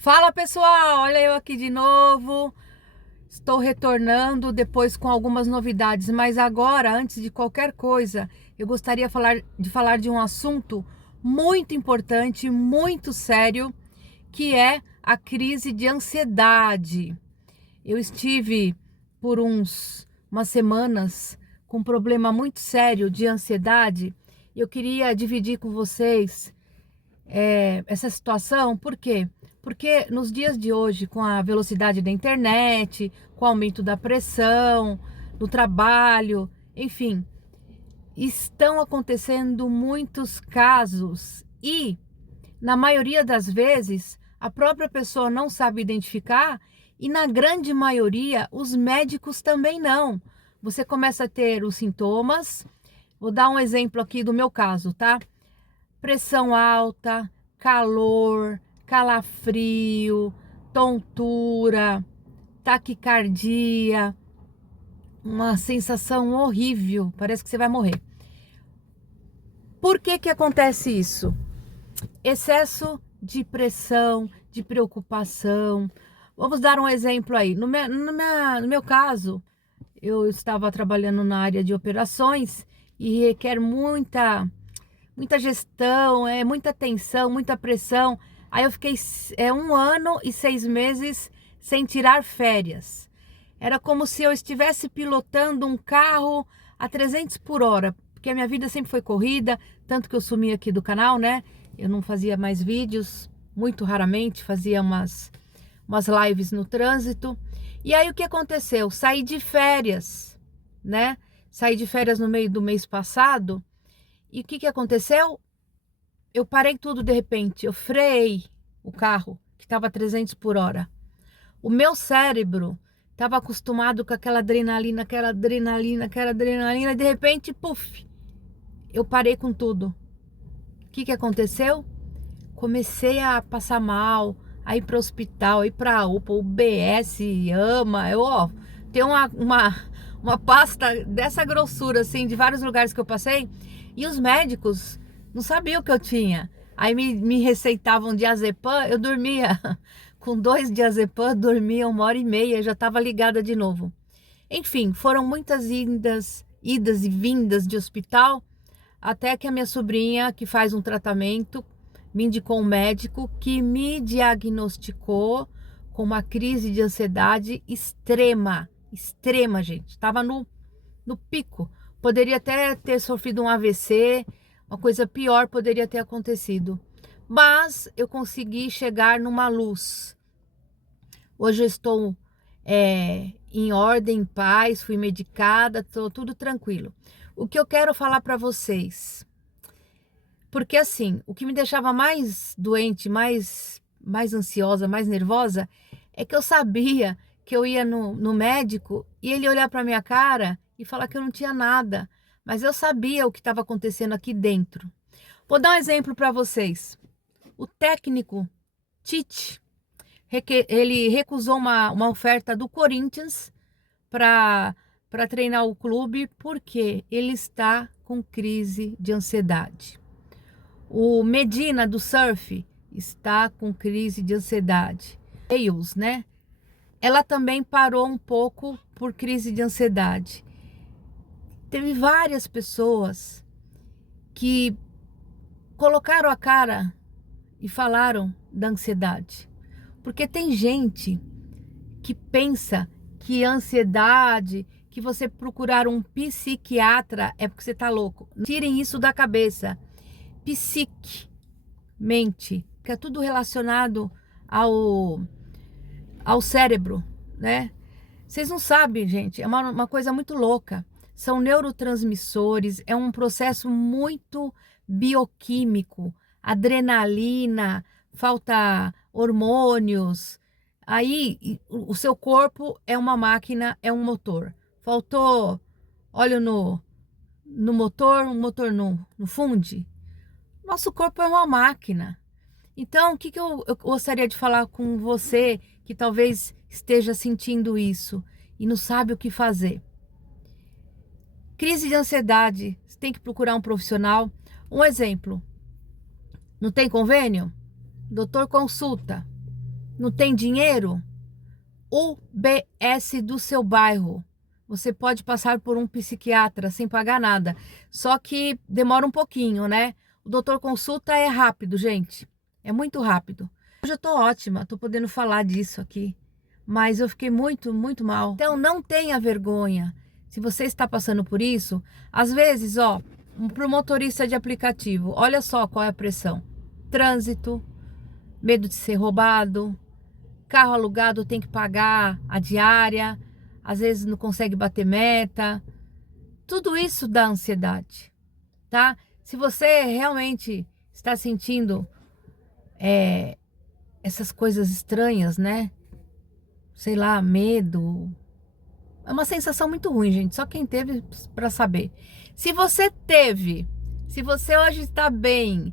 Fala pessoal, olha eu aqui de novo. Estou retornando depois com algumas novidades, mas agora, antes de qualquer coisa, eu gostaria de falar de um assunto muito importante, muito sério, que é a crise de ansiedade. Eu estive por umas semanas com um problema muito sério de ansiedade. Eu queria dividir com vocês essa situação. Por quê? Porque nos dias de hoje, com a velocidade da internet, com o aumento da pressão, no trabalho, enfim, estão acontecendo muitos casos e, na maioria das vezes, a própria pessoa não sabe identificar e, na grande maioria, os médicos também não. Você começa a ter os sintomas. Vou dar um exemplo aqui do meu caso, tá? Pressão alta, calor, calafrio, tontura, taquicardia, uma sensação horrível, parece que você vai morrer. Por que que acontece isso? Excesso de pressão, de preocupação. Vamos dar um exemplo aí. No meu caso, eu estava trabalhando na área de operações e requer muita gestão, muita tensão, muita pressão. Aí eu fiquei 1 ano e 6 meses sem tirar férias. Era como se eu estivesse pilotando um carro a 300 por hora, porque a minha vida sempre foi corrida, tanto que eu sumi aqui do canal, né? Eu não fazia mais vídeos, muito raramente, fazia umas lives no trânsito. E aí o que aconteceu? Saí de férias, né? Saí de férias no meio do mês passado. E o que que aconteceu? Eu parei tudo de repente, eu freiei o carro, que estava a 300 por hora. O meu cérebro estava acostumado com aquela adrenalina, e de repente, puf, eu parei com tudo. O que que aconteceu? Comecei a passar mal, a ir para o hospital, a ir para a UPA, o BS, AMA, tem uma pasta dessa grossura, assim, de vários lugares que eu passei, e os médicos não sabiam o que eu tinha. Aí me receitavam diazepam, eu dormia com 2 diazepam, dormia 1 hora e meia, já estava ligada de novo. Enfim, foram muitas idas e vindas de hospital, até que a minha sobrinha, que faz um tratamento, me indicou um médico que me diagnosticou com uma crise de ansiedade extrema, extrema, gente. Estava no pico. Poderia até ter sofrido um AVC, uma coisa pior poderia ter acontecido. Mas eu consegui chegar numa luz. Hoje eu estou em ordem, em paz, fui medicada, estou tudo tranquilo. O que eu quero falar para vocês, porque assim, o que me deixava mais doente, mais ansiosa, mais nervosa, é que eu sabia que eu ia no médico e ele ia olhar para minha cara e falar que eu não tinha nada, mas eu sabia o que estava acontecendo aqui dentro. Vou dar um exemplo para vocês. O técnico Tite, ele recusou uma oferta do Corinthians para treinar o clube porque ele está com crise de ansiedade. O Medina do surf está com crise de ansiedade. Eils, né? Ela também parou um pouco por crise de ansiedade. Teve várias pessoas que colocaram a cara e falaram da ansiedade. Porque tem gente que pensa que ansiedade, que você procurar um psiquiatra é porque você tá louco. Tirem isso da cabeça. Psique, mente, que é tudo relacionado ao cérebro, né? Vocês não sabem, gente, é uma coisa muito louca. São neurotransmissores, é um processo muito bioquímico, adrenalina, falta hormônios. Aí o seu corpo é uma máquina, é um motor. Faltou óleo no motor, o motor no funde. Nosso corpo é uma máquina. Então, o que que eu gostaria de falar com você que talvez esteja sentindo isso e não sabe o que fazer? Crise de ansiedade, você tem que procurar um profissional. Um exemplo, não tem convênio? Doutor consulta. não tem dinheiro? UBS do seu bairro. Você pode passar por um psiquiatra sem pagar nada. Só que demora um pouquinho, né? O doutor consulta é rápido, gente. É muito rápido. Hoje eu tô ótima, tô podendo falar disso aqui. Mas eu fiquei muito, muito mal. Então não tenha vergonha. Se você está passando por isso, às vezes, ó, pro motorista de aplicativo, olha só qual é a pressão. Trânsito, medo de ser roubado, carro alugado tem que pagar a diária, às vezes não consegue bater meta. Tudo isso dá ansiedade, tá? Se você realmente está sentindo essas coisas estranhas, né? Sei lá, medo. É uma sensação muito ruim, gente. Só quem teve para saber. Se você teve, se você hoje está bem,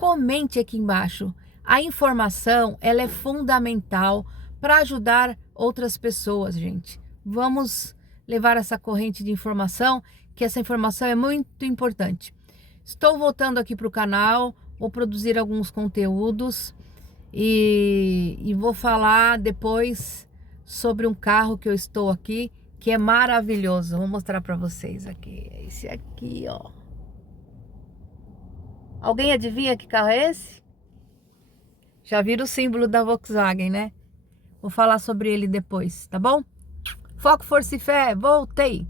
comente aqui embaixo. A informação, ela é fundamental para ajudar outras pessoas, gente. Vamos levar essa corrente de informação, que essa informação é muito importante. Estou voltando aqui para o canal, vou produzir alguns conteúdos e vou falar depois sobre um carro que eu estou aqui, que é maravilhoso. Vou mostrar para vocês aqui. Esse aqui, ó. Alguém adivinha que carro é esse? Já viram o símbolo da Volkswagen, né? Vou falar sobre ele depois, tá bom? Foco, força e fé, voltei!